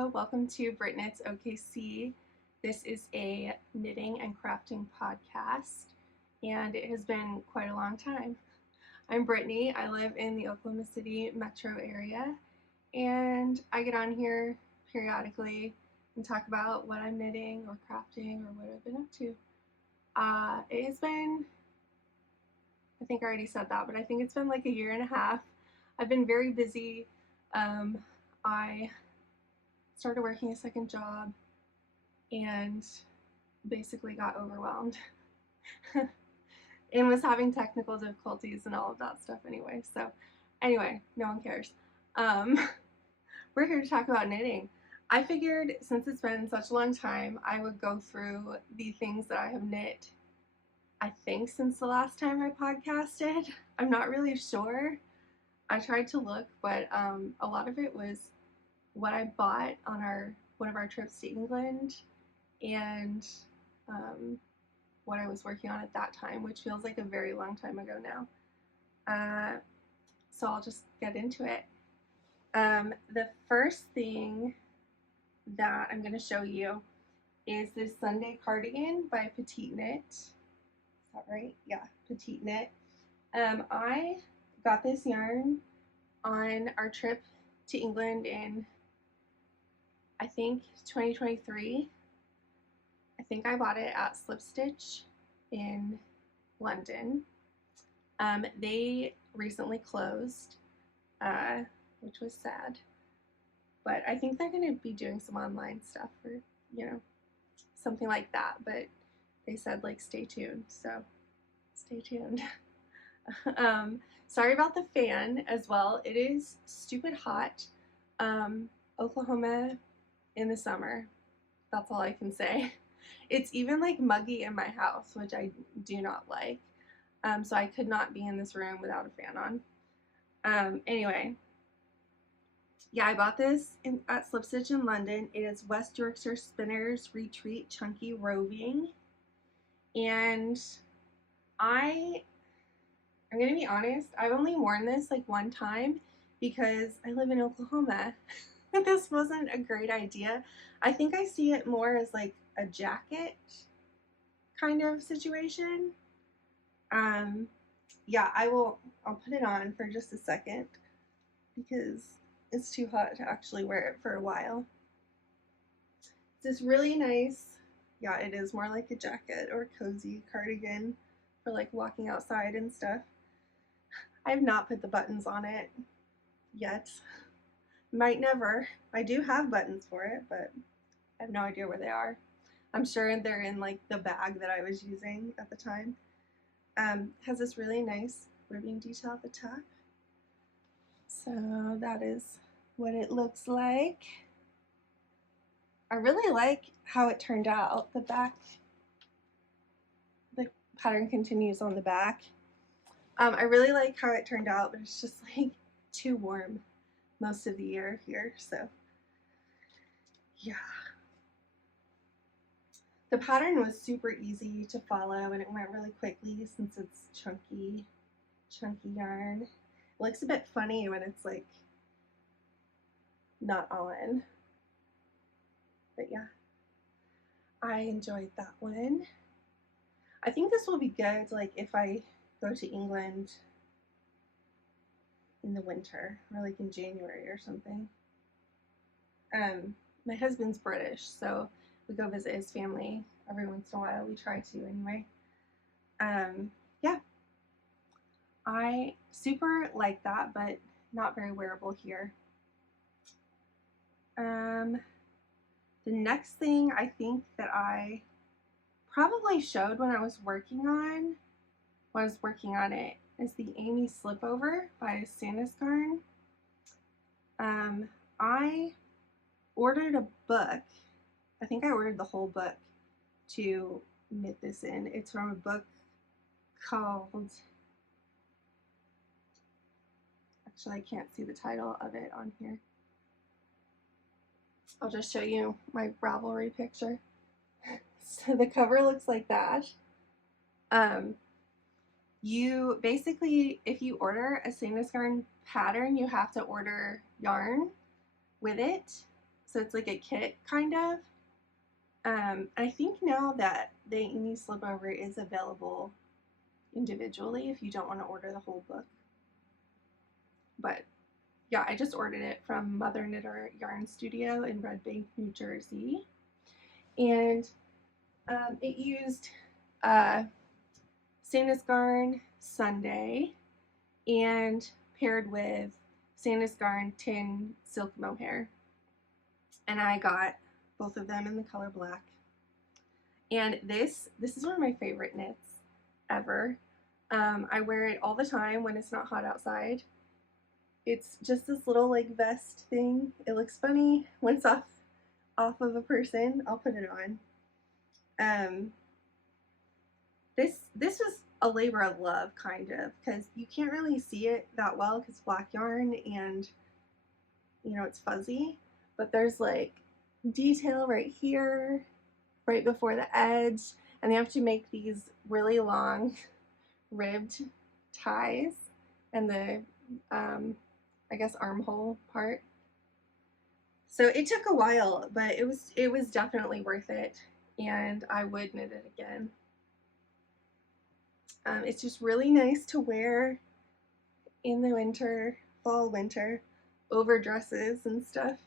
Hello, welcome to BrittKnitsOKC. This is a knitting and crafting podcast, and it has been quite a long time. I'm Brittany. I live in the Oklahoma City metro area, and I get on here periodically and talk about what I'm knitting or crafting or what I've been up to. It has been, I think I already said that, but I think it's been like a year and a half. I've been very busy. I started working a second job and basically got overwhelmed and was having technical difficulties and all of that stuff anyway. So anyway, no one cares. We're here to talk about knitting. I figured since it's been such a long time, I would go through the things that I have knit, I think since the last time I podcasted. I'm not really sure. I tried to look, but a lot of it was what I bought on one of our trips to England and what I was working on at that time, which feels like a very long time ago now. So I'll just get into it. The first thing that I'm going to show you is this Sunday cardigan by Petite Knit. Is that right? Yeah, Petite Knit. I got this yarn on our trip to England in, I think, 2023. I think I bought it at Slip Stitch in London. They recently closed, which was sad. But I think they're going to be doing some online stuff or, something like that. But they said, stay tuned. So stay tuned. Sorry about the fan as well. It is stupid hot. Oklahoma in the summer. That's all I can say. It's even muggy in my house, which I do not like. So I could not be in this room without a fan on. Anyway, yeah, I bought this at Slip Stitch in London. It is West Yorkshire Spinners Retreat Chunky Roving. And I'm going to be honest, I've only worn this one time because I live in Oklahoma. This wasn't a great idea. I think I see it more as a jacket kind of situation. Yeah, I'll put it on for just a second because it's too hot to actually wear it for a while. It's this really nice, yeah, it is more like a jacket or cozy cardigan for walking outside and stuff. I have not put the buttons on it yet. Might never. I do have buttons for it, but I have no idea where they are. I'm sure they're in the bag that I was using at the time. Has this really nice ribbing detail at the top. So that is what it looks like. I really like how it turned out. The pattern continues on the back. I really like how it turned out, but it's just too warm most of the year here, so yeah. The pattern was super easy to follow and it went really quickly since it's chunky yarn. It looks a bit funny when it's not on, but yeah, I enjoyed that one. I think this will be good if I go to England in the winter or in January or something. My husband's British, so we go visit his family every once in a while. We try to anyway. Yeah, I super like that, but not very wearable here. The next thing I think that I probably showed when I was working on it is the Amy Slipover by Sandisgarn. I ordered a book. I think I ordered the whole book to knit this in. It's from a book called, actually I can't see the title of it on here. I'll just show you my Ravelry picture. So the cover looks like that. You basically, if you order a Sandisgarn pattern, you have to order yarn with it. So it's like a kit kind of. I think now that the Inga Slipover is available individually if you don't want to order the whole book. But yeah, I just ordered it from Mother Knitter Yarn Studio in Red Bank, New Jersey. And it used Sandusgarn Sunday and paired with Sandusgarn Tin Silk Mohair. And I got both of them in the color black. And this is one of my favorite knits ever. I wear it all the time when it's not hot outside. It's just this little like vest thing. It looks funny when it's off of a person. I'll put it on. This was a labor of love, kind of, because you can't really see it that well because it's black yarn and you know it's fuzzy, but there's like detail right here, right before the edge, and they have to make these really long ribbed ties and the I guess armhole part. So it took a while, but it was definitely worth it, and I would knit it again. It's just really nice to wear in the winter, fall, winter, over dresses and stuff.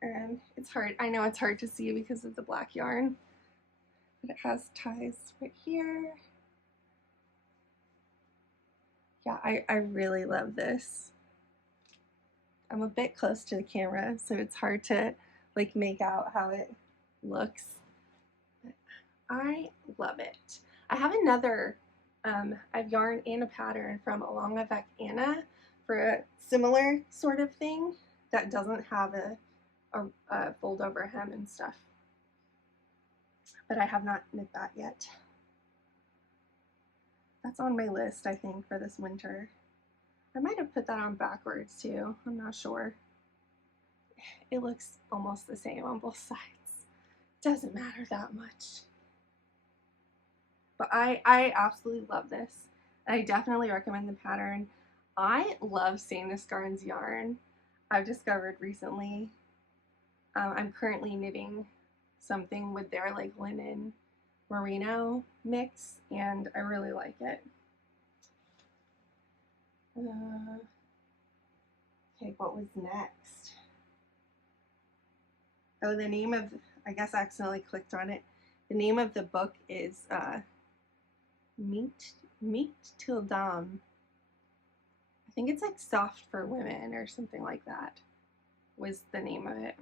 And it's hard. I know it's hard to see because of the black yarn, but it has ties right here. Yeah, I really love this. I'm a bit close to the camera, so it's hard to like make out how it looks. But I love it. I have another, I have yarn and a pattern from Along Avec Anna for a similar sort of thing that doesn't have a fold over hem and stuff. But I have not knit that yet. That's on my list, I think, for this winter. I might have put that on backwards too, I'm not sure. It looks almost the same on both sides. Doesn't matter that much. But I absolutely love this. I definitely recommend the pattern. I love Sandusgarn's yarn. I've discovered recently. I'm currently knitting something with their like linen merino mix, and I really like it. Okay, what was next? Oh, the name of, I guess I accidentally clicked on it. The name of the book is Meet Till Dawn. I think it's like Soft for Women or something like that was the name of it.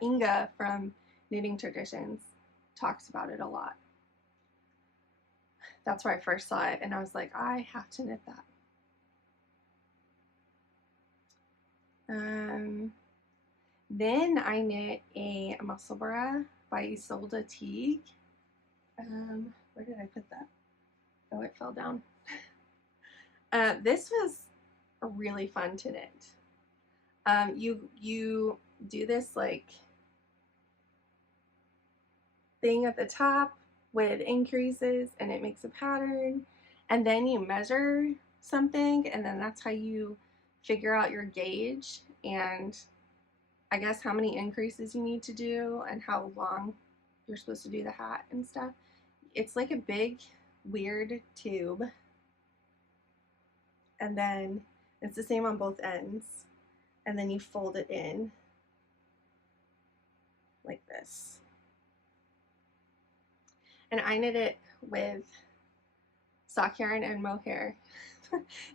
Inga from Knitting Traditions talks about it a lot. That's where I first saw it, and I was like, I have to knit that. Then I knit a muscle bra by Isolde Teague. Where did I put that? Oh, it fell down. This was really fun to knit. You do this like thing at the top with increases, and it makes a pattern, and then you measure something, and then that's how you figure out your gauge and I guess how many increases you need to do and how long you're supposed to do the hat and stuff. It's like a big weird tube, and then it's the same on both ends, and then you fold it in like this. And I knit it with sock yarn and mohair.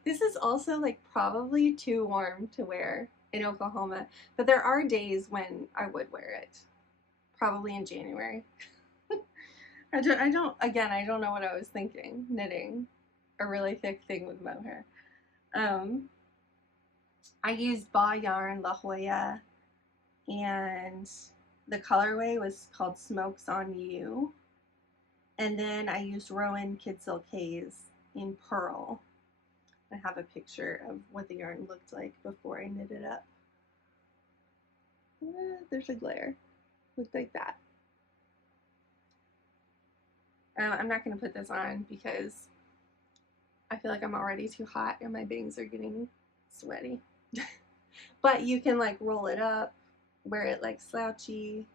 This is also like probably too warm to wear in Oklahoma, but there are days when I would wear it, probably in January. I don't know what I was thinking, knitting a really thick thing with mohair. I used Ba Yarn La Jolla, and the colorway was called Smokes on You. And then I used Rowan BrittKnitsOKC in Pearl. I have a picture of what the yarn looked like before I knit it up. There's a glare. Looked like that. I'm not going to put this on because I feel like I'm already too hot and my bangs are getting sweaty. But you can like roll it up wear it like slouchy.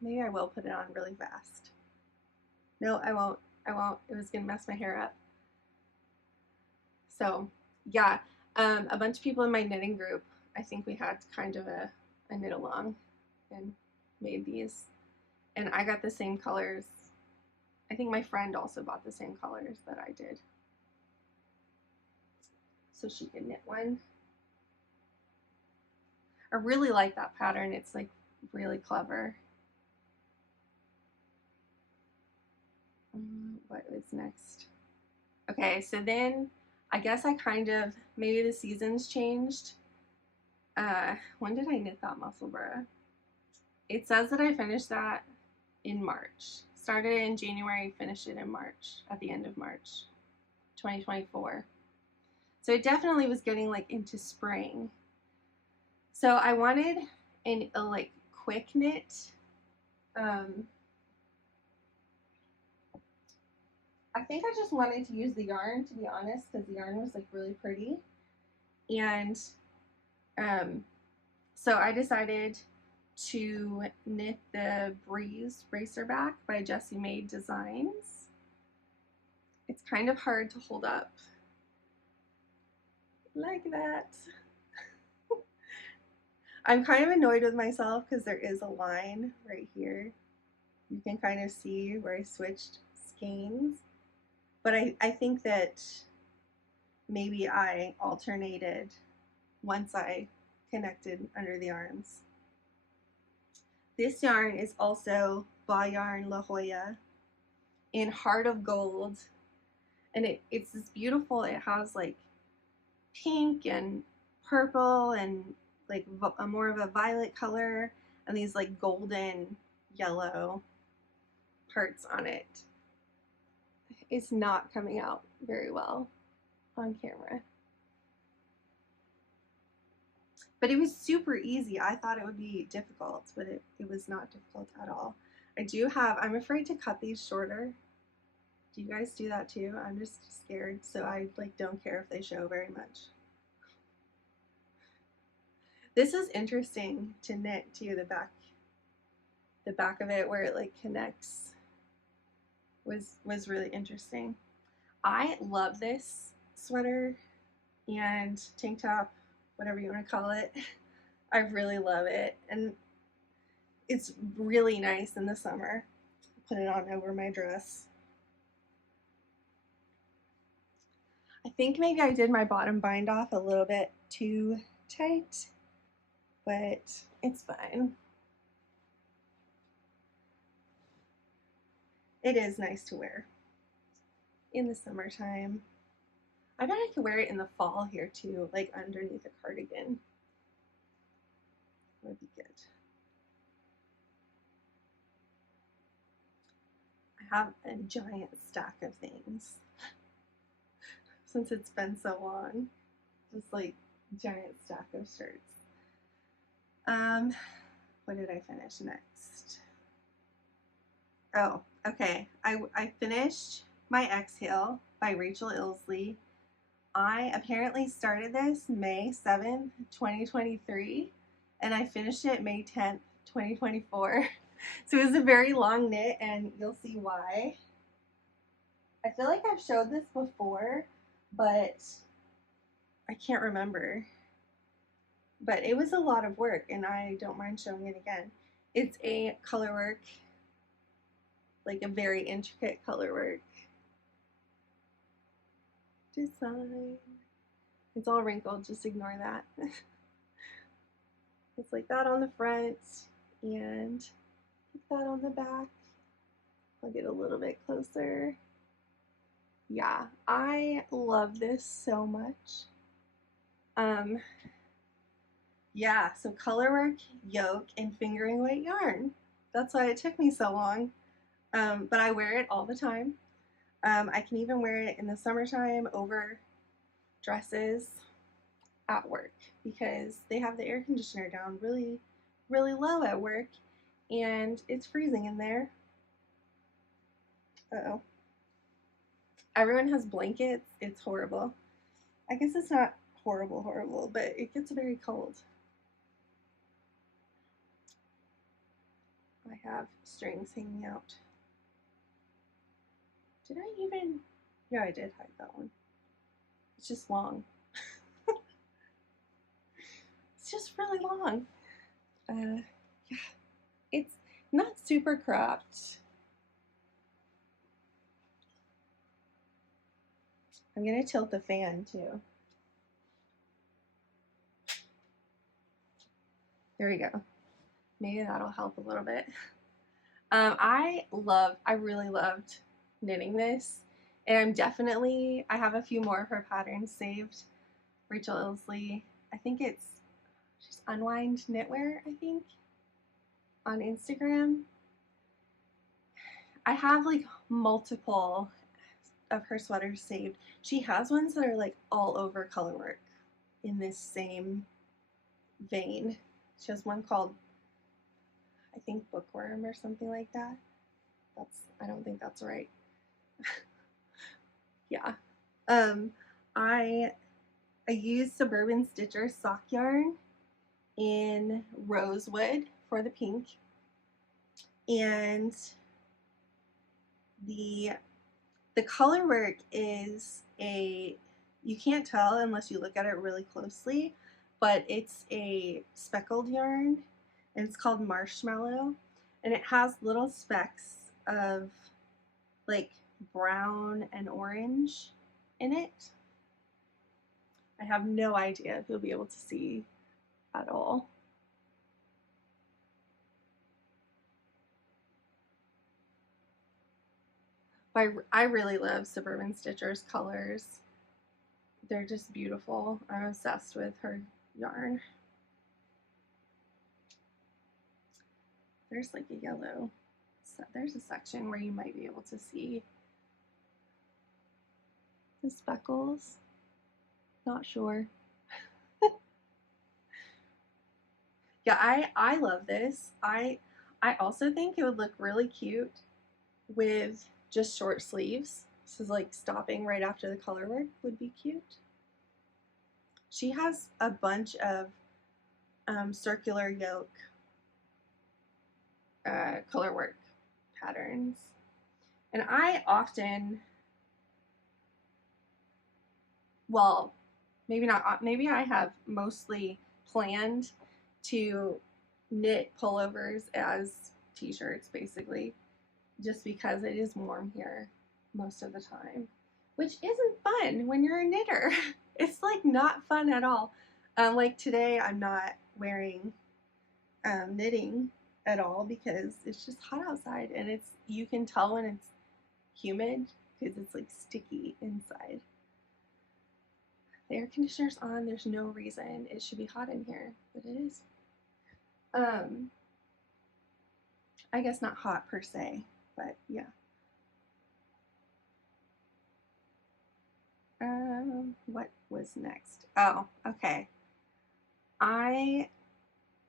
Maybe I will put it on really fast. No, I won't. It was gonna mess my hair up. So yeah, a bunch of people in my knitting group, I think we had kind of a knit along and made these. And I got the same colors. I think my friend also bought the same colors that I did. So she could knit one. I really like that pattern. It's like really clever. What is next? Okay, so then I guess I kind of, maybe the seasons changed. When did I knit that muscle burra? It says that I finished that in March. Started in January, finished it in March, at the end of March, 2024. So it definitely was getting like into spring. So I wanted a like quick knit. I think I just wanted to use the yarn, to be honest, because the yarn was like really pretty. And so I decided to knit the Breeze Racerback by Jessie Made Designs. It's kind of hard to hold up like that. I'm kind of annoyed with myself because there is a line right here. You can kind of see where I switched skeins. But I think that maybe I alternated once I connected under the arms. This yarn is also Ba Yarn La Jolla in Heart of Gold. And it's this beautiful, it has like pink and purple and like a more of a violet color and these like golden yellow parts on it. It's not coming out very well on camera. But it was super easy. I thought it would be difficult, but it was not difficult at all. I'm afraid to cut these shorter. Do you guys do that too? I'm just scared, so I like don't care if they show very much. This is interesting to knit too, the back of it where it like connects was really interesting. I love this sweater and tank top, whatever you want to call it. I really love it, and it's really nice in the summer. Put it on over my dress. I think maybe I did my bottom bind off a little bit too tight, but it's fine. It is nice to wear in the summertime. I bet I could wear it in the fall here too, like underneath a cardigan. That would be good. I have a giant stack of things since it's been so long. Just like giant stack of shirts. What did I finish next? Oh, okay. I finished my Exhale by Rachel Ilsley. I apparently started this May 7th, 2023, and I finished it May 10th, 2024. So it was a very long knit, and you'll see why. I feel like I've showed this before, but I can't remember. But it was a lot of work, and I don't mind showing it again. It's a color work, like a very intricate color work design. It's all wrinkled, just ignore that. It's like that on the front and that on the back. I'll get a little bit closer. Yeah, I love this so much. Yeah, so color work, yoke, and fingering weight yarn. That's why it took me so long. But I wear it all the time. I can even wear it in the summertime over dresses at work because they have the air conditioner down really, really low at work and it's freezing in there. Uh-oh. Everyone has blankets. It's horrible. I guess it's not horrible, but it gets very cold. I have strings hanging out. Did I even? Yeah, I did hide that one. It's just long. It's just really long. Yeah, it's not super cropped. I'm gonna tilt the fan too. There we go. Maybe that'll help a little bit. I really loved knitting this, and I have a few more of her patterns saved. Rachel Ilsley, I think she's Unwind Knitwear, I think, on Instagram. I have like multiple of her sweaters saved. She has ones that are like all over colorwork in this same vein. She has one called, I think, Bookworm or something like that. I don't think that's right. Yeah. I used Suburban Stitcher sock yarn in Rosewood for the pink, and the color work is you can't tell unless you look at it really closely, but it's a speckled yarn, and it's called Marshmallow, and it has little specks of like brown and orange in it. I have no idea if you'll be able to see at all. But I really love Suburban Stitcher's colors. They're just beautiful. I'm obsessed with her yarn. There's like a yellow, so there's a section where you might be able to see the speckles. Not sure. Yeah, I love this. I also think it would look really cute with just short sleeves. So like stopping right after the color work would be cute. She has a bunch of circular yoke color work patterns, and I often, well, maybe not, maybe I have mostly planned to knit pullovers as t-shirts basically, just because it is warm here most of the time, which isn't fun when you're a knitter. It's like not fun at all. Like today I'm not wearing knitting at all because it's just hot outside, and you can tell when it's humid because it's like sticky inside. The air conditioner's on. There's no reason it should be hot in here, but it is. I guess not hot per se, but yeah. What was next? Oh, okay. I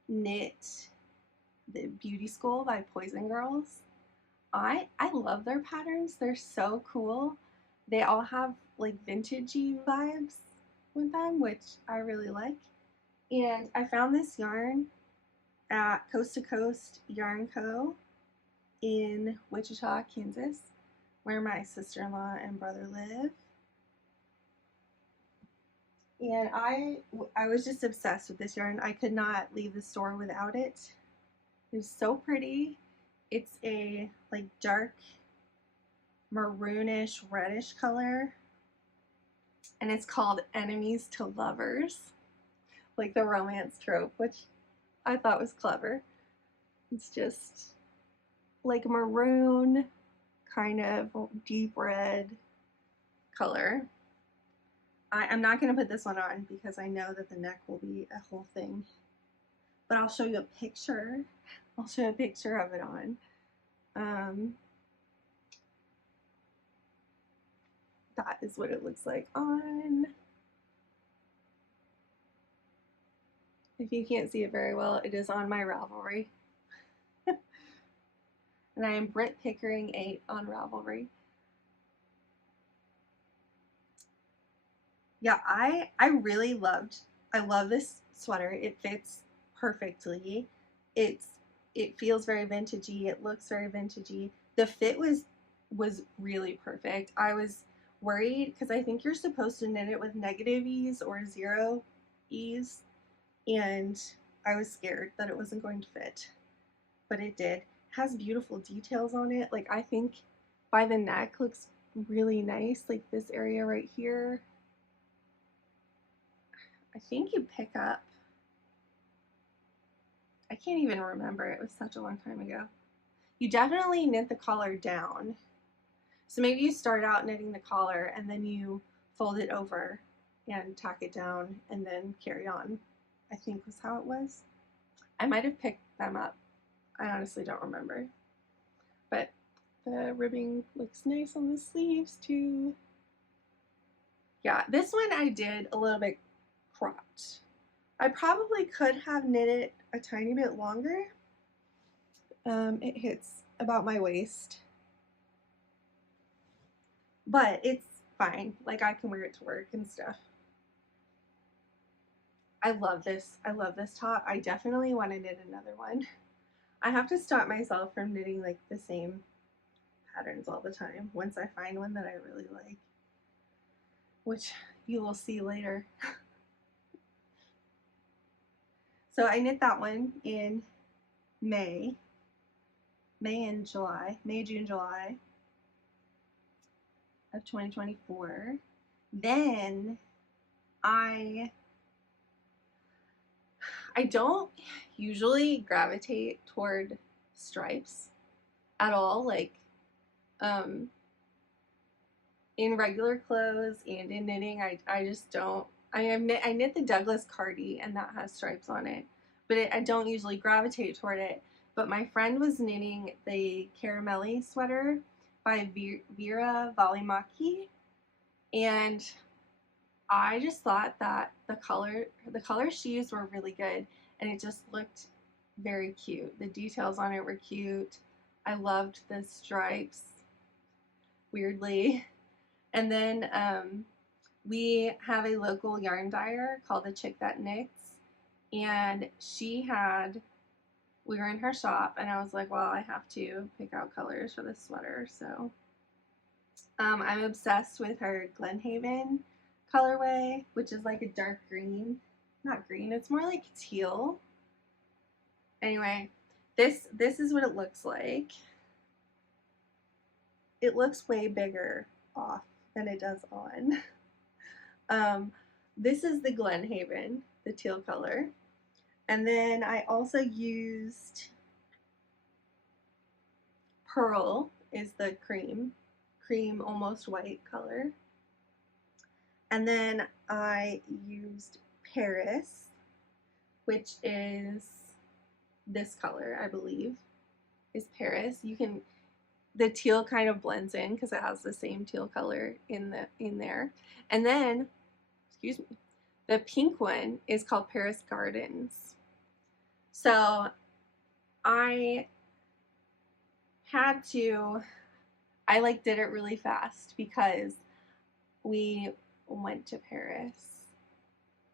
knit the Beauty School by Poison Girls. I love their patterns. They're so cool. They all have like vintagey vibes with them, which I really like. And I found this yarn at Coast to Coast Yarn Co. in Wichita, Kansas, where my sister-in-law and brother live. And I was just obsessed with this yarn. I could not leave the store without it. It was so pretty. It's a like dark maroonish reddish color, and it's called Enemies to Lovers, like the romance trope, which I thought was clever. It's just like maroon, kind of deep red color. I'm not going to put this one on because I know that the neck will be a whole thing, but I'll show you a picture. I'll show a picture of it on. That is what it looks like on. If you can't see it very well, it is on my Ravelry. And I am Britt Pickering 8 on Ravelry. Yeah, I love this sweater. It fits perfectly. It's it feels very vintagey. It looks very vintagey. The fit was really perfect. I was worried because I think you're supposed to knit it with negative ease or zero ease, and I was scared that it wasn't going to fit, but it did. It has beautiful details on it. Like, I think by the neck looks really nice. Like this area right here, I think you pick up, I can't even remember. It was such a long time ago. You definitely knit the collar down. So maybe you start out knitting the collar and then you fold it over and tack it down and then carry on, I think was how it was. I might have picked them up. I honestly don't remember. But the ribbing looks nice on the sleeves too. Yeah, this one I did a little bit cropped. I probably could have knit it a tiny bit longer. It hits about my waist, but it's fine. Like, I can wear it to work and stuff. I love this. I love this top. I definitely want to knit another one. I have to stop myself from knitting like the same patterns all the time once I find one that I really like, which you will see later. So I knit that one in May, June, July of 2024. Then I don't usually gravitate toward stripes at all. Like, in regular clothes and in knitting, I just don't. I knit the Douglas Cardi, and that has stripes on it, but I don't usually gravitate toward it. But my friend was knitting the Caramelli sweater by Vera Valimaki, and I just thought that the colors she used were really good, and it just looked very cute. The details on it were cute. I loved the stripes, weirdly. And then we have a local yarn dyer called the Chick That Knits, and we were in her shop, and I was like, well, I have to pick out colors for this sweater. So I'm obsessed with her Glenhaven colorway, which is like a dark green. Not green, it's more like teal. Anyway, this is what it looks like. It looks way bigger off than it does on. This is the Glenhaven, the teal color. And then I also used Pearl, is the cream almost white color. And then I used Paris, which is this color, I believe, is Paris. The teal kind of blends in because it has the same teal color in there. And then, excuse me, the pink one is called Paris Gardens. So I did it really fast because we went to Paris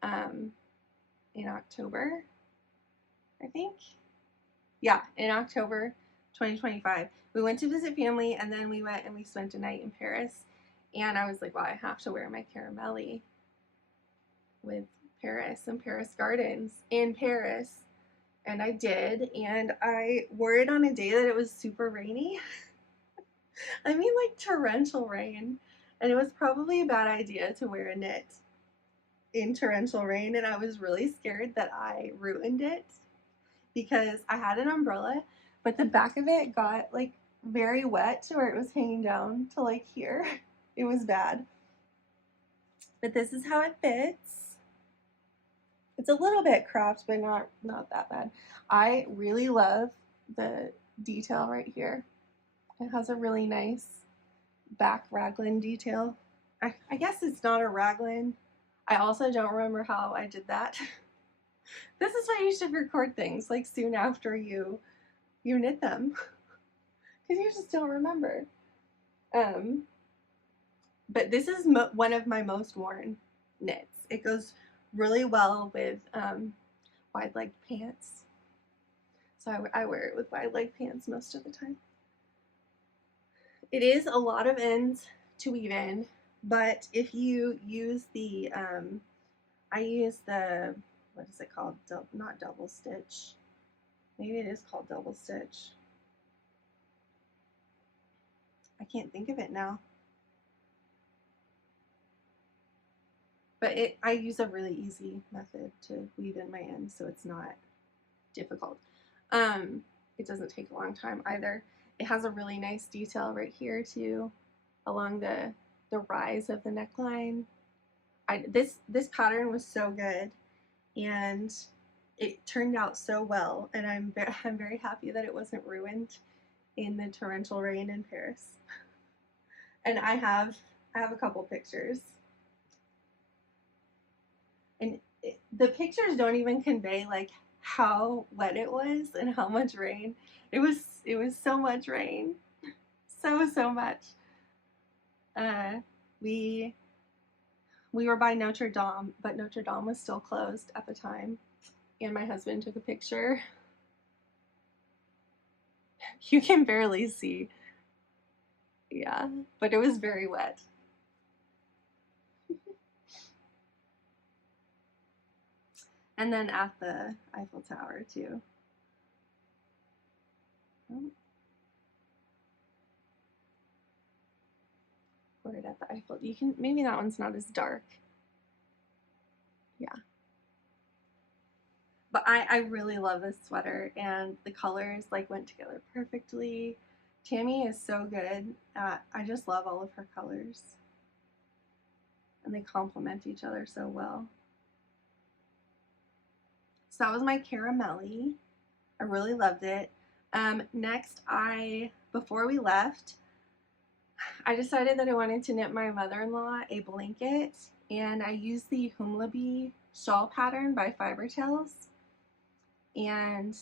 in October, I think. Yeah, in October 2025. We went to visit family, and then we went and we spent a night in Paris. And I was like, well, I have to wear my Caramelli with Paris and Paris Gardens in Paris. And I did, and I wore it on a day that it was super rainy. I mean, like torrential rain. And it was probably a bad idea to wear a knit in torrential rain, and I was really scared that I ruined it because I had an umbrella, but the back of it got like very wet to where it was hanging down to like here. It was bad. But this is how it fits. It's a little bit cropped, but not that bad. I really love the detail right here. It has a really nice back raglan detail. I guess it's not a raglan. I also don't remember how I did that. This is why you should record things like soon after you knit them, because you just don't remember. But this is one of my most worn knits. It goes really well with wide-legged pants. So I wear it with wide leg pants most of the time. It is a lot of ends to weave in, but if you use the, I use the, what is it called? Not double stitch. Maybe it is called double stitch. I can't think of it now. But I use a really easy method to weave in my ends, so it's not difficult. It doesn't take a long time either. It has a really nice detail right here too, along the rise of the neckline. This pattern was so good, and it turned out so well, and I'm very happy that it wasn't ruined in the torrential rain in Paris. And I have a couple pictures, and the pictures don't even convey like how wet it was and how much rain. It was so much rain, so much. We were by Notre Dame, but Notre Dame was still closed at the time, and my husband took a picture. You can barely see. Yeah, but it was very wet. And then at the Eiffel Tower too. Or at the Eiffel. You can, maybe that one's not as dark. Yeah. But I really love this sweater, and the colors like went together perfectly. Tammy is so good at, I just love all of her colors. And they complement each other so well. So that was my Caramelli. I really loved it. Next, before we left, I decided that I wanted to knit my mother-in-law a blanket, and I used the Humlaby shawl pattern by Fiber Tales. And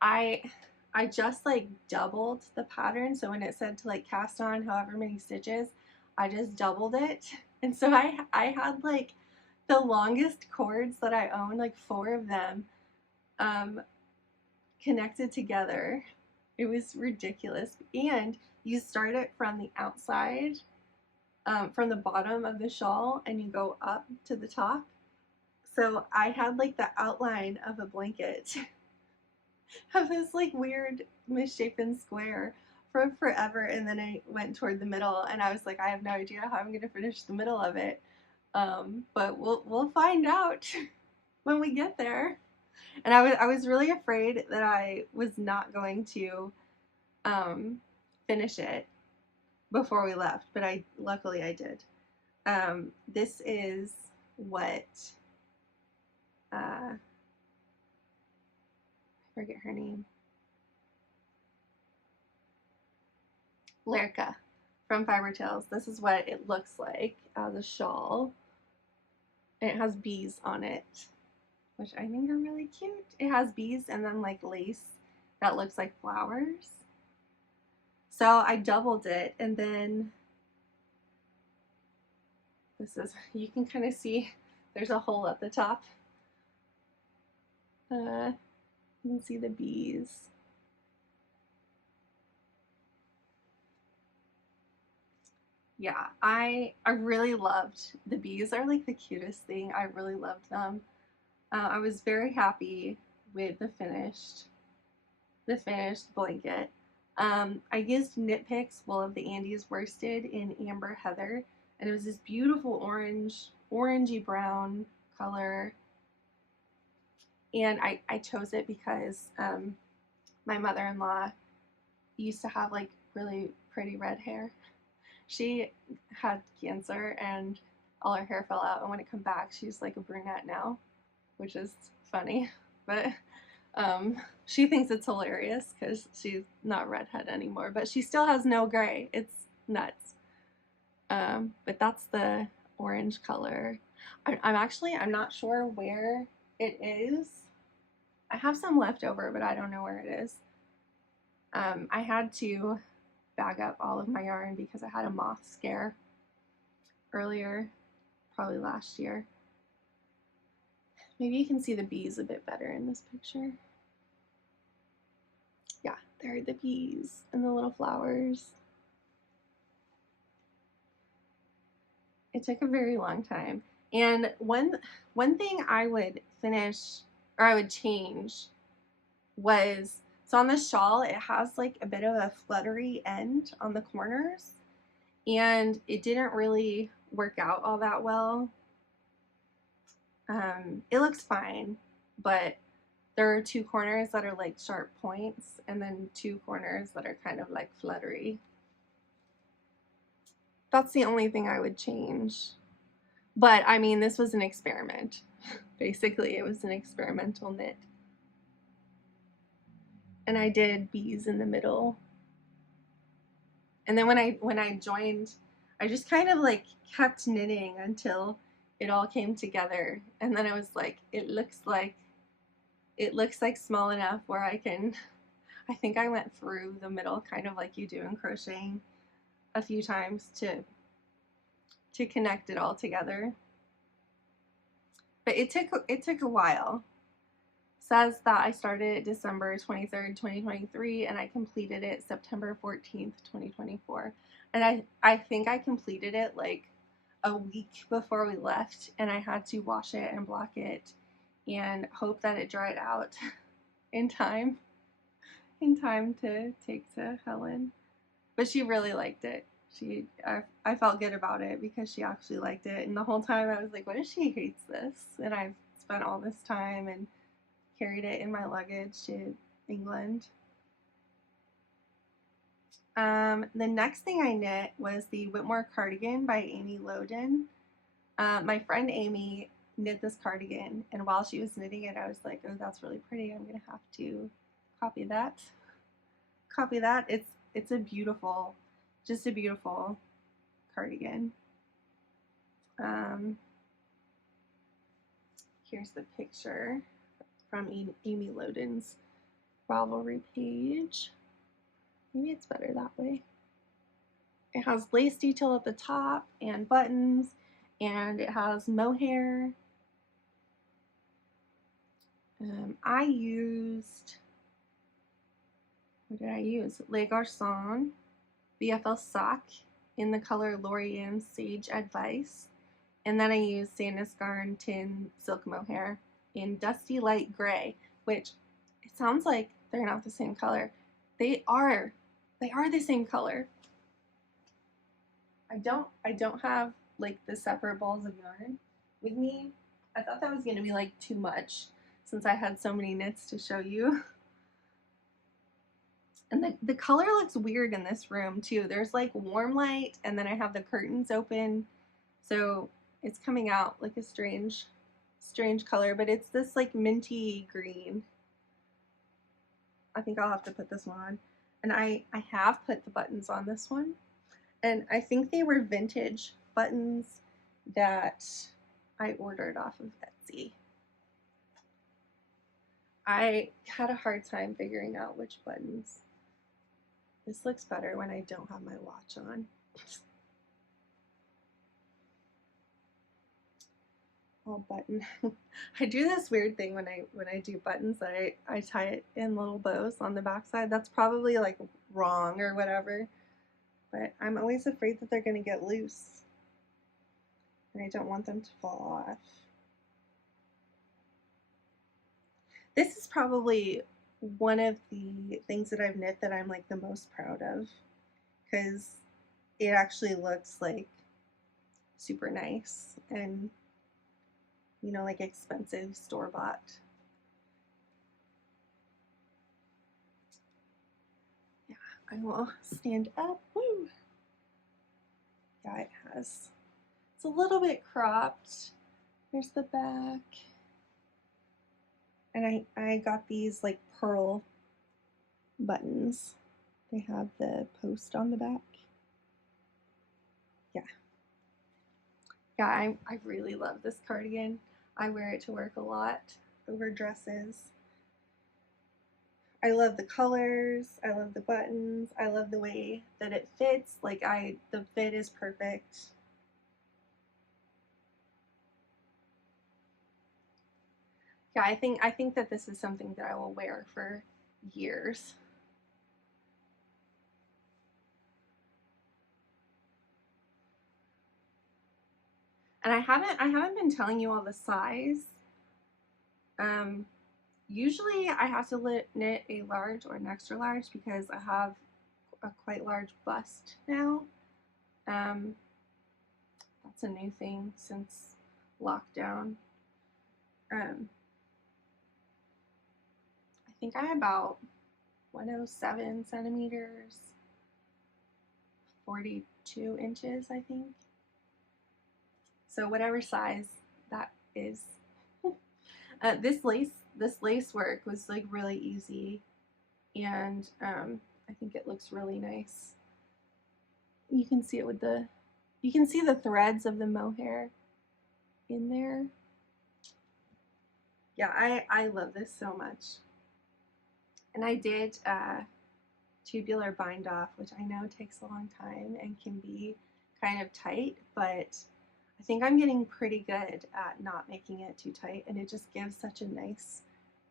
I just like doubled the pattern, so when it said to like cast on however many stitches, I just doubled it. And so I had like the longest cords that I own, like 4 of them, connected together. It was ridiculous. And you start it from the outside, from the bottom of the shawl, and you go up to the top. So I had like the outline of a blanket of this like weird misshapen square for forever, and then I went toward the middle, and I was like, I have no idea how I'm gonna finish the middle of it, but we'll find out when we get there. And I was really afraid that I was not going to finish it before we left, but luckily I did. This is what I forget her name. Lerka from Fiber Tales. This is what it looks like as a shawl. And it has bees on it, which I think are really cute. It has bees and then like lace that looks like flowers. So I doubled it, and then this is, you can kind of see there's a hole at the top. You can see the bees. Yeah, I really loved the bees. Are like the cutest thing. I really loved them. I was very happy with the finished blanket. I used Knit Picks Wool of the Andes worsted in Amber Heather, and it was this beautiful orangey brown color. And I chose it because my mother-in-law used to have like really pretty red hair. She had cancer and all her hair fell out, and when it came back, she's like a brunette now, which is funny. But she thinks it's hilarious because she's not redhead anymore, but she still has no gray. It's nuts. But that's the orange color. I'm not sure where it is. I have some left over, but I don't know where it is. I had to bag up all of my yarn because I had a moth scare earlier, probably last year. Maybe you can see the bees a bit better in this picture. Yeah, there are the bees and the little flowers. It took a very long time. And one thing I would finish, or I would change, was, so on the shawl it has like a bit of a fluttery end on the corners, and it didn't really work out all that well. It looks fine, but there are two corners that are like sharp points, and then two corners that are kind of like fluttery. That's the only thing I would change. But I mean, this was an experiment. Basically, it was an experimental knit. And I did bees in the middle. And then when I joined, I just kind of like kept knitting until it all came together. And then I was like, it looks like small enough where I can, I think I went through the middle kind of like you do in crocheting a few times to connect it all together. But it took a while. Says that I started December 23rd, 2023, and I completed it September 14th, 2024. And I think I completed it like a week before we left, and I had to wash it and block it and hope that it dried out in time to take to Helen. But she really liked it. I felt good about it because she actually liked it, and the whole time I was like, what if she hates this? And I've spent all this time and carried it in my luggage to England. The next thing I knit was the Whitmore cardigan by Amy Loden. My friend Amy knit this cardigan, and while she was knitting it, I was like, oh, that's really pretty. I'm gonna have to copy that. It's a beautiful, just a beautiful cardigan. Here's the picture from Amy Loden's Ravelry page. Maybe it's better that way. It has lace detail at the top and buttons, and it has mohair. I used, what did I use? Le Garçon BFL sock in the color Lorian Sage Advice. And then I used Sandnes Garn Tin Silk Mohair in Dusty Light Gray, which it sounds like they're not the same color. They are the same color. I don't have like the separate balls of yarn with me. I thought that was gonna be like too much since I had so many knits to show you. And the color looks weird in this room too. There's like warm light, and then I have the curtains open, so it's coming out like a strange color, but it's this like minty green. I think I'll have to put this one on. And I have put the buttons on this one, and I think they were vintage buttons that I ordered off of Etsy. I had a hard time figuring out which buttons. This looks better when I don't have my watch on. All button. I do this weird thing when I do buttons that I tie it in little bows on the back side. That's probably like wrong or whatever, but I'm always afraid that they're gonna get loose, and I don't want them to fall off. This is probably one of the things that I've knit that I'm like the most proud of, because it actually looks like super nice and, you know, like expensive store-bought. Yeah, I will stand up. Woo! Yeah, it's a little bit cropped. There's the back. And I got these like pearl buttons. They have the post on the back. Yeah. Yeah, I really love this cardigan. I wear it to work a lot over dresses. I love the colors, I love the buttons, I love the way that it fits. Like the fit is perfect. Yeah, I think that this is something that I will wear for years. And I haven't been telling you all the size. Um, Usually I have to knit a large or an extra large because I have a quite large bust now. Um, that's a new thing since lockdown. Um, I think I'm about 107 centimeters, 42 inches, I think. So whatever size that is. This lace work was like really easy, and I think it looks really nice. You can see it with you can see the threads of the mohair in there. Yeah, I love this so much. And I did tubular bind off, which I know takes a long time and can be kind of tight, but I think I'm getting pretty good at not making it too tight, and it just gives such a nice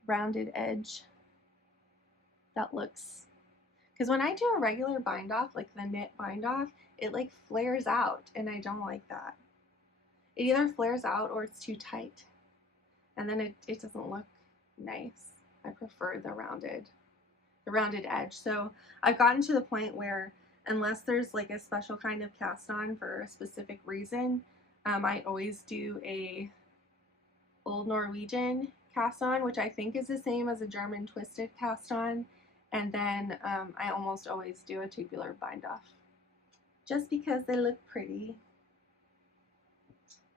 rounded edge that looks, because when I do a regular bind off, like the knit bind off, it like flares out, and I don't like that. It either flares out or it's too tight, and then it doesn't look nice. I prefer the rounded edge. So I've gotten to the point where, unless there's like a special kind of cast on for a specific reason, I always do a Old Norwegian cast on, which I think is the same as a German twisted cast on, and then I almost always do a tubular bind off, just because they look pretty.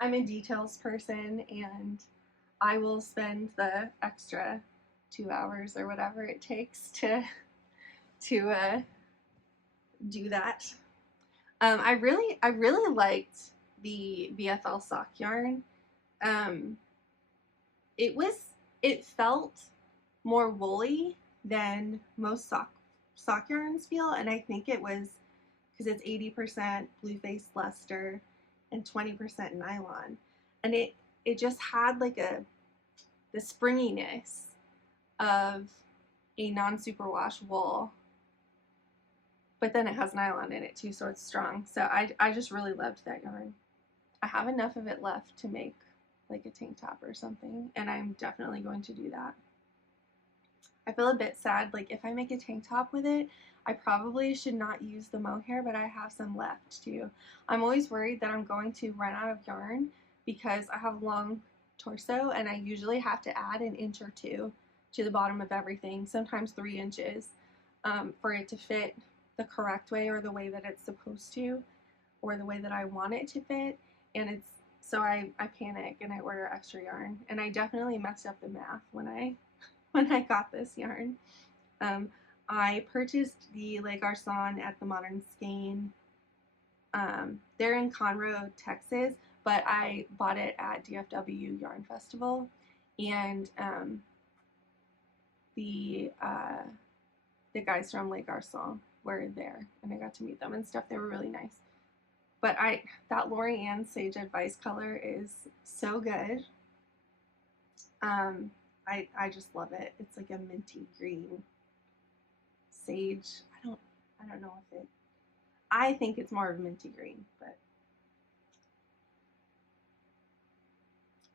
I'm a details person, and I will spend the extra 2 hours or whatever it takes to do that. I really liked the BFL sock yarn. Um, it felt more woolly than most sock yarns feel, and I think it was because it's 80% blue faced Leicester and 20% nylon, and it just had like the springiness of a non-superwash wool, but then it has nylon in it too, so it's strong. So I just really loved that yarn. I have enough of it left to make like a tank top or something, and I'm definitely going to do that. I feel a bit sad, like if I make a tank top with it, I probably should not use the mohair, but I have some left too. I'm always worried that I'm going to run out of yarn because I have long torso, and I usually have to add an inch or two to the bottom of everything, sometimes 3 inches, for it to fit the correct way, or the way that it's supposed to, or the way that I want it to fit. And it's so I panic and I order extra yarn, and I definitely messed up the math when I got this yarn. I purchased the Larsen at the Modern Skein. They're in Conroe, Texas, but I bought it at DFW Yarn Festival, and the guys from Larsen were there, and I got to meet them and stuff. They were really nice. But that Lori Ann Sage Advice color is so good. I just love it. It's like a minty green sage. I don't know if I think it's more of a minty green, but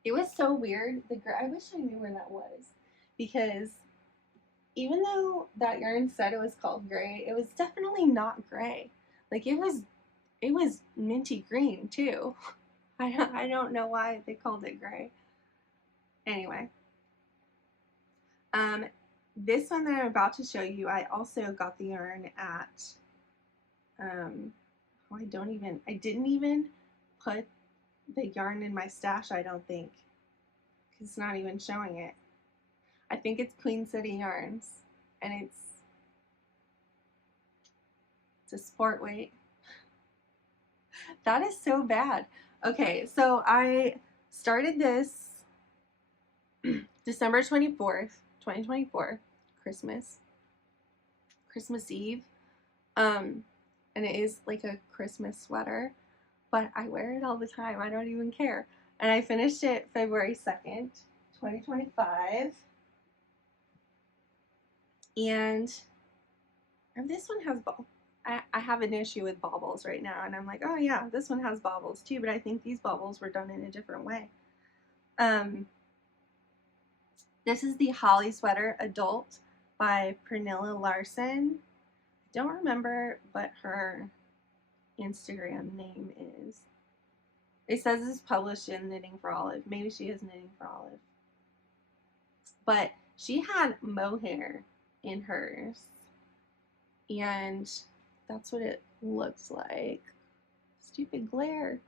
it was so weird. I wish I knew where that was, because even though that yarn said it was called gray, it was definitely not gray. Like it was minty green too. I don't know why they called it gray. Anyway, this one that I'm about to show you, I also got the yarn at, I didn't even put the yarn in my stash, I don't think, because it's not even showing it. I think it's Queen City Yarns, and it's a sport weight. That is so bad. Okay, so I started this December 24th, 2024, Christmas Eve. And it is like a Christmas sweater, but I wear it all the time. I don't even care. And I finished it February 2nd, 2025. And this one has I have an issue with baubles right now, and I'm like, oh yeah, this one has baubles too, but I think these baubles were done in a different way. This is the Holly Sweater Adult by Pernille Larsen. I don't remember what her Instagram name is. It says it's published in Knitting for Olive. Maybe she is Knitting for Olive. But she had mohair in hers. And that's what it looks like. Stupid glare.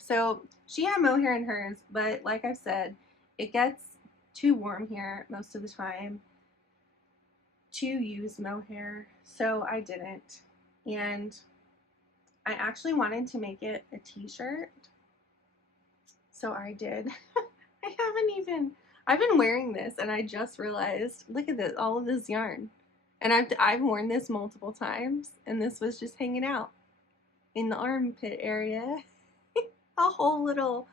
So she had mohair in hers, but like I've said, it gets too warm here most of the time to use mohair, so I didn't. And I actually wanted to make it a t-shirt, so I did. I've been wearing this, and I just realized, look at this, all of this yarn. And I've worn this multiple times, and this was just hanging out in the armpit area. A whole little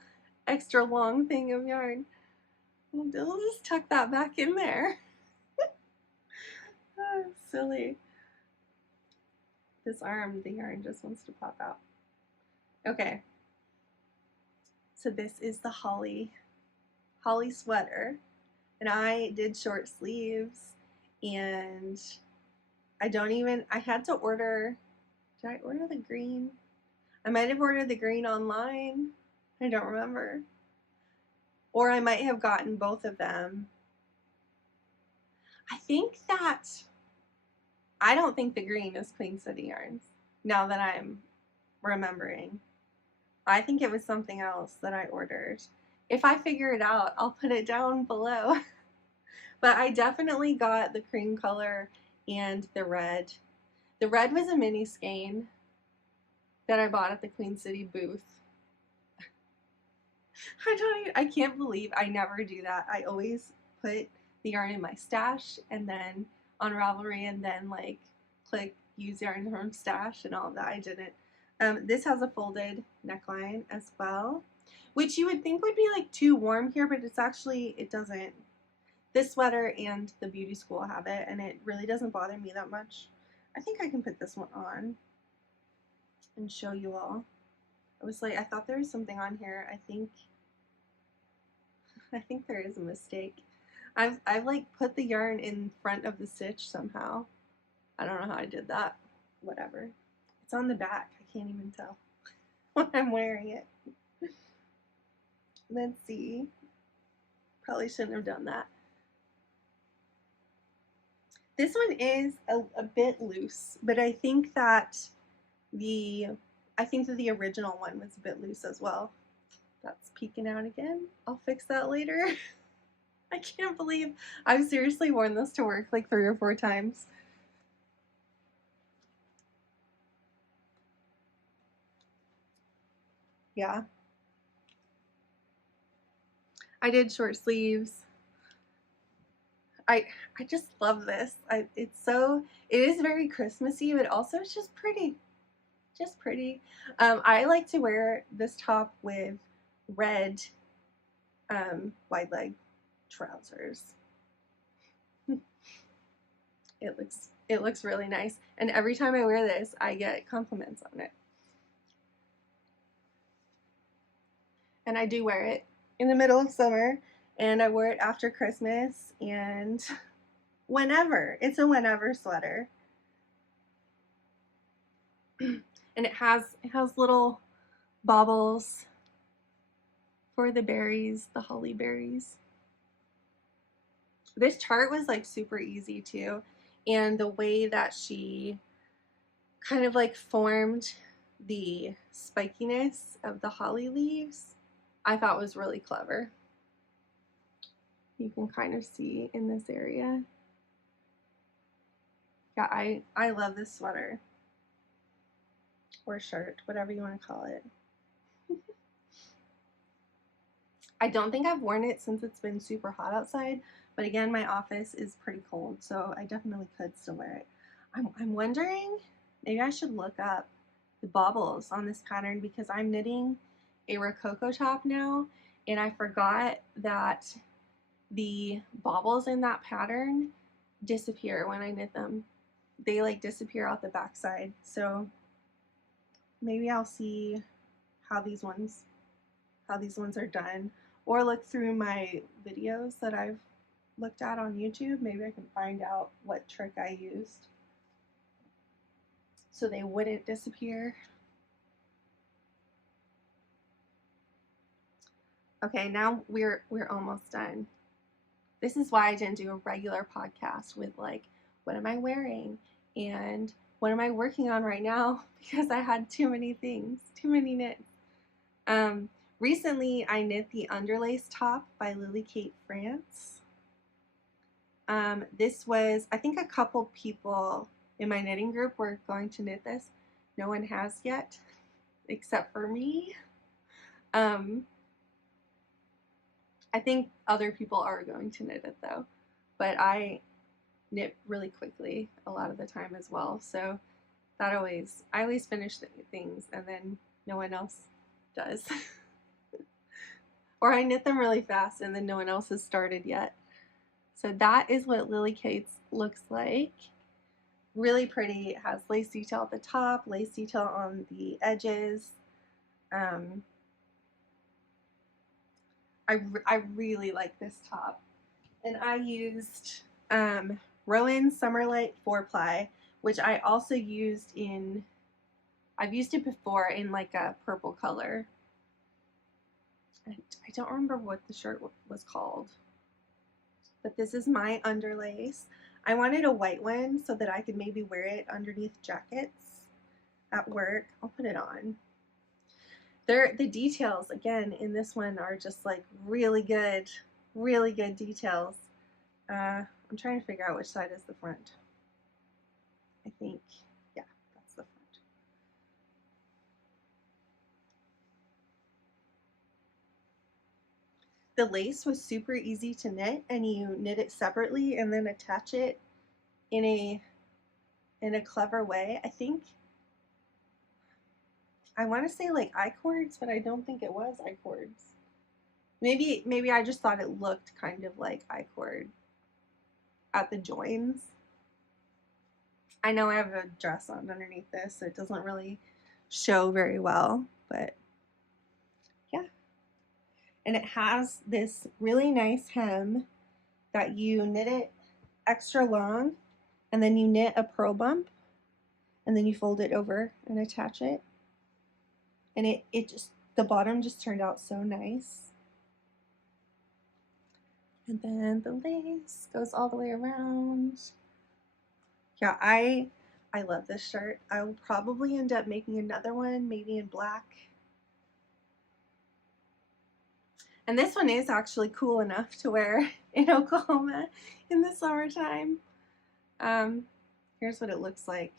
extra long thing of yarn. I'll just tuck that back in there. Oh, silly. This arm, the yarn just wants to pop out. Okay. So this is the Holly sweater. And I did short sleeves, and I had to order, did I order the green? I might have ordered the green online. I don't remember. Or I might have gotten both of them. I don't think the green is Queen City yarns, now that I'm remembering. I think it was something else that I ordered. If I figure it out, I'll put it down below. But I definitely got the cream color and the red. The red was a mini skein that I bought at the Queen City booth. I can't believe I never do that. I always put the yarn in my stash and then on Ravelry, and then like click use yarn from stash and all of that. I didn't. This has a folded neckline as well, which you would think would be like too warm here, but it doesn't. This sweater and the beauty school have it, and it really doesn't bother me that much. I think I can put this one on and show you all. I thought there was something on here. I think there is a mistake. I've like put the yarn in front of the stitch somehow. I don't know how I did that. Whatever. It's on the back. I can't even tell when I'm wearing it. Let's see. Probably shouldn't have done that. This one is a bit loose, but I think that the original one was a bit loose as well. That's peeking out again. I'll fix that later. I can't believe I've seriously worn this to work like 3 or 4 times. Yeah. I did short sleeves. I just love this. It is very Christmassy, but also it's just pretty. Just pretty. I like to wear this top with red wide leg trousers. It looks really nice, and every time I wear this I get compliments on it. And I do wear it in the middle of summer, and I wear it after Christmas, and whenever. It's a whenever sweater. And it has little baubles for the berries, the holly berries. This chart was like super easy too, and the way that she kind of like formed the spikiness of the holly leaves, I thought was really clever. You can kind of see in this area. Yeah, I love this sweater. Or shirt, whatever you want to call it. I don't think I've worn it since it's been super hot outside, but again, my office is pretty cold, so I definitely could still wear it. I'm wondering, maybe I should look up the baubles on this pattern, because I'm knitting a Rococo top now, and I forgot that the bobbles in that pattern disappear when I knit them. They like disappear out the backside. So maybe I'll see how these ones are done, or look through my videos that I've looked at on YouTube. Maybe I can find out what trick I used so they wouldn't disappear. Okay, now we're almost done. This is why I didn't do a regular podcast with like, what am I wearing and what am I working on right now, because I had too many things, too many knits. Recently I knit the Underlace top by Lily Kate France. This was, I think a couple people in my knitting group were going to knit this. No one has yet, except for me. I think other people are going to knit it though, but I knit really quickly a lot of the time as well. So that I always finish things and then no one else does. Or I knit them really fast and then no one else has started yet. So that is what Lily Kate's looks like. Really pretty. It has lace detail at the top, lace detail on the edges. I really like this top. And I used Rowan Summerlight 4-ply, which I also used in, I've used it before in like a purple color. I don't remember what the shirt was called. But this is my Underlace. I wanted a white one so that I could maybe wear it underneath jackets at work. I'll put it on. The details, again, in this one are just like really good details. I'm trying to figure out which side is the front. I think, yeah, that's the front. The lace was super easy to knit, and you knit it separately and then attach it in a clever way. I think, I want to say like I-cords, but I don't think it was I-cords. Maybe I just thought it looked kind of like I-cord at the joins. I know I have a dress on underneath this, so it doesn't really show very well, but yeah. And it has this really nice hem that you knit it extra long, and then you knit a purl bump, and then you fold it over and attach it. And it just, the bottom just turned out so nice. And then the lace goes all the way around. Yeah, I love this shirt. I will probably end up making another one, maybe in black. And this one is actually cool enough to wear in Oklahoma in the summertime. Here's what it looks like.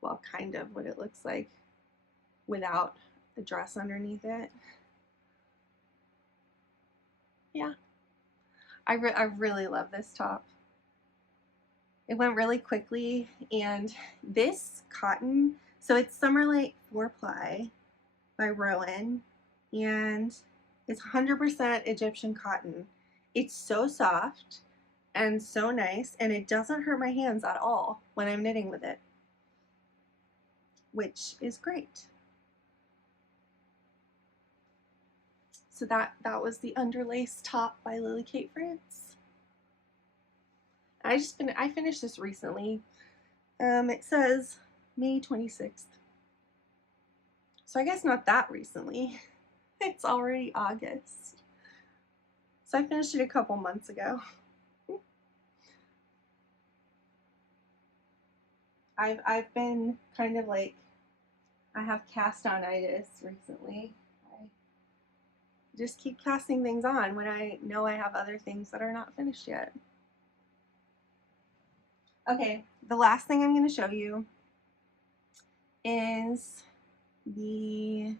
Well, kind of what it looks like without the dress underneath it. Yeah, I really love this top. It went really quickly, and this cotton, so it's Summerlight 4-ply by Rowan, and it's 100% Egyptian cotton. It's so soft and so nice, and it doesn't hurt my hands at all when I'm knitting with it, which is great. So that was the Underlace top by Lily Kate France. I finished this recently. It says May 26th. So I guess not that recently. It's already August. So I finished it a couple months ago. I've been kind of like, I have cast-on-itis recently. I just keep casting things on when I know I have other things that are not finished yet. Okay, the last thing I'm going to show you is the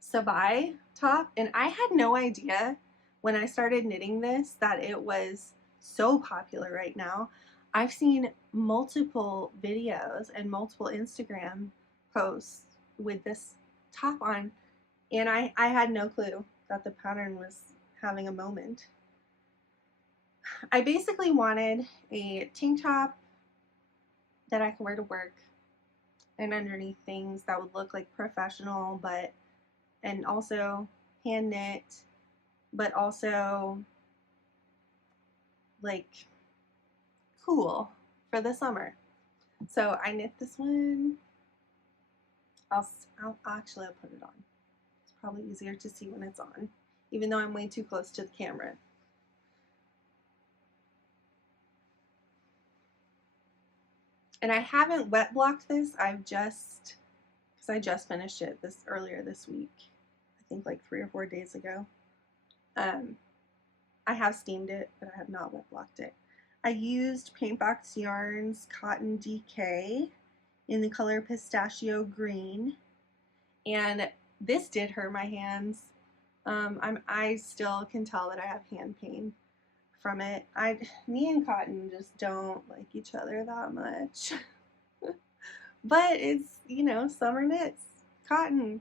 Sabai top, and I had no idea when I started knitting this that it was so popular right now. I've seen multiple videos and multiple Instagram posts with this top on, and I had no clue. that the pattern was having a moment. I basically wanted a tank top that I could wear to work, and underneath things that would look like professional, but, and also hand knit, but also like cool for the summer. So I knit this one. I'll actually put it on. It's probably easier to see when it's on, even though I'm way too close to the camera. And I haven't wet blocked this. Because I just finished it earlier this week. I think like 3 or 4 days ago. I have steamed it, but I have not wet blocked it. I used Paintbox Yarns Cotton DK in the color Pistachio Green, and this did hurt my hands. I still can tell that I have hand pain from it. Me and cotton just don't like each other that much. But it's, you know, summer knits, cotton.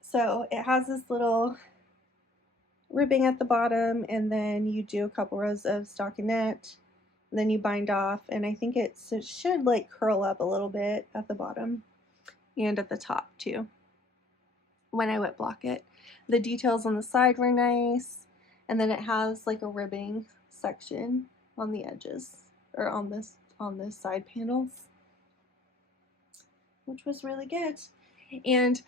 So it has this little ribbing at the bottom, and then you do a couple rows of stockinette, and then you bind off, and I think it should like curl up a little bit at the bottom and at the top too when I wet block it. The details on the side were nice, and then it has like a ribbing section on the edges, or on the side panels, which was really good. And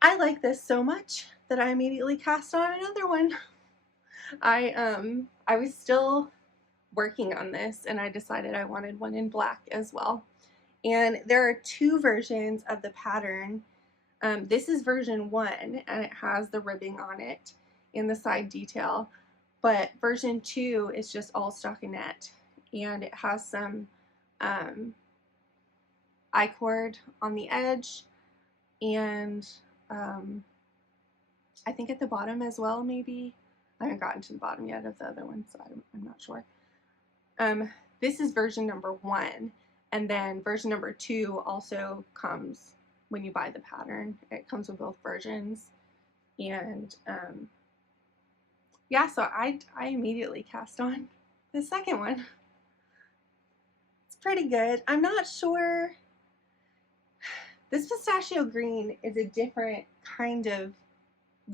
I like this so much that I immediately cast on another one. I was still working on this, and I decided I wanted one in black as well. And there are 2 versions of the pattern. This is version 1, and it has the ribbing on it in the side detail. But version 2 is just all stockinette, and it has some I-cord on the edge, and I think at the bottom as well, maybe. I haven't gotten to the bottom yet of the other one, so I'm not sure. This is version number 1, and then version number 2 also comes when you buy the pattern. It comes with both versions, and yeah, so I immediately cast on the second one. It's pretty good. I'm not sure. This pistachio green is a different kind of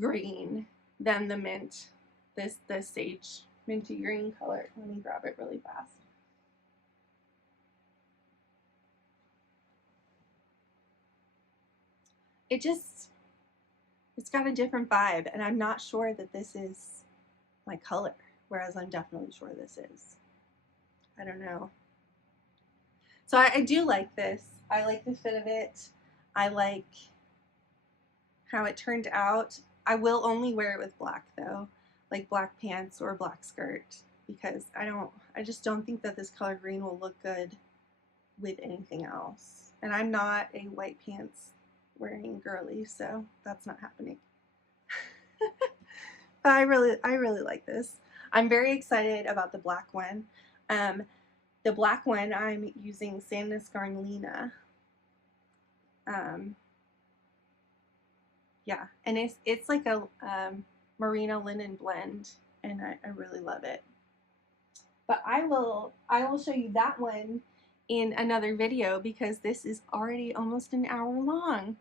green than the mint. The sage minty green color. Let me grab it really fast. It's got a different vibe, and I'm not sure that this is my color, whereas I'm definitely sure this is. I don't know. So I do like this. I like the fit of it. I like how it turned out. I will only wear it with black though, like black pants or black skirt, because I just don't think that this color green will look good with anything else. And I'm not a white pants wearing girly, so that's not happening. But I really like this. I'm very excited about the black one. The black one I'm using Sandnes Garnlina. Yeah, and it's like a merino linen blend, and I really love it. But I will show you that one in another video, because this is already almost an hour long.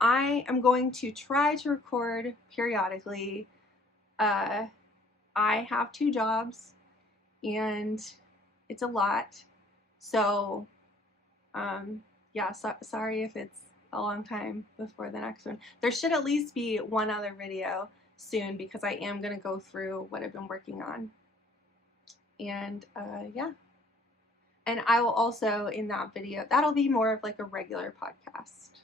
I am going to try to record periodically. I have 2 jobs, and it's a lot. So, yeah, sorry if it's a long time before the next one. There should at least be one other video soon, because I am going to go through what I've been working on. And yeah. And I will also, in that video, that'll be more of like a regular podcast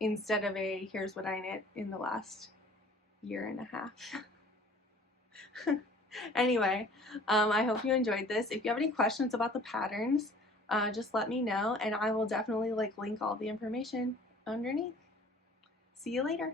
instead of a here's what I knit in the last year and a half. Anyway, I hope you enjoyed this. If you have any questions about the patterns, just let me know, and I will definitely like link all the information underneath. See you later.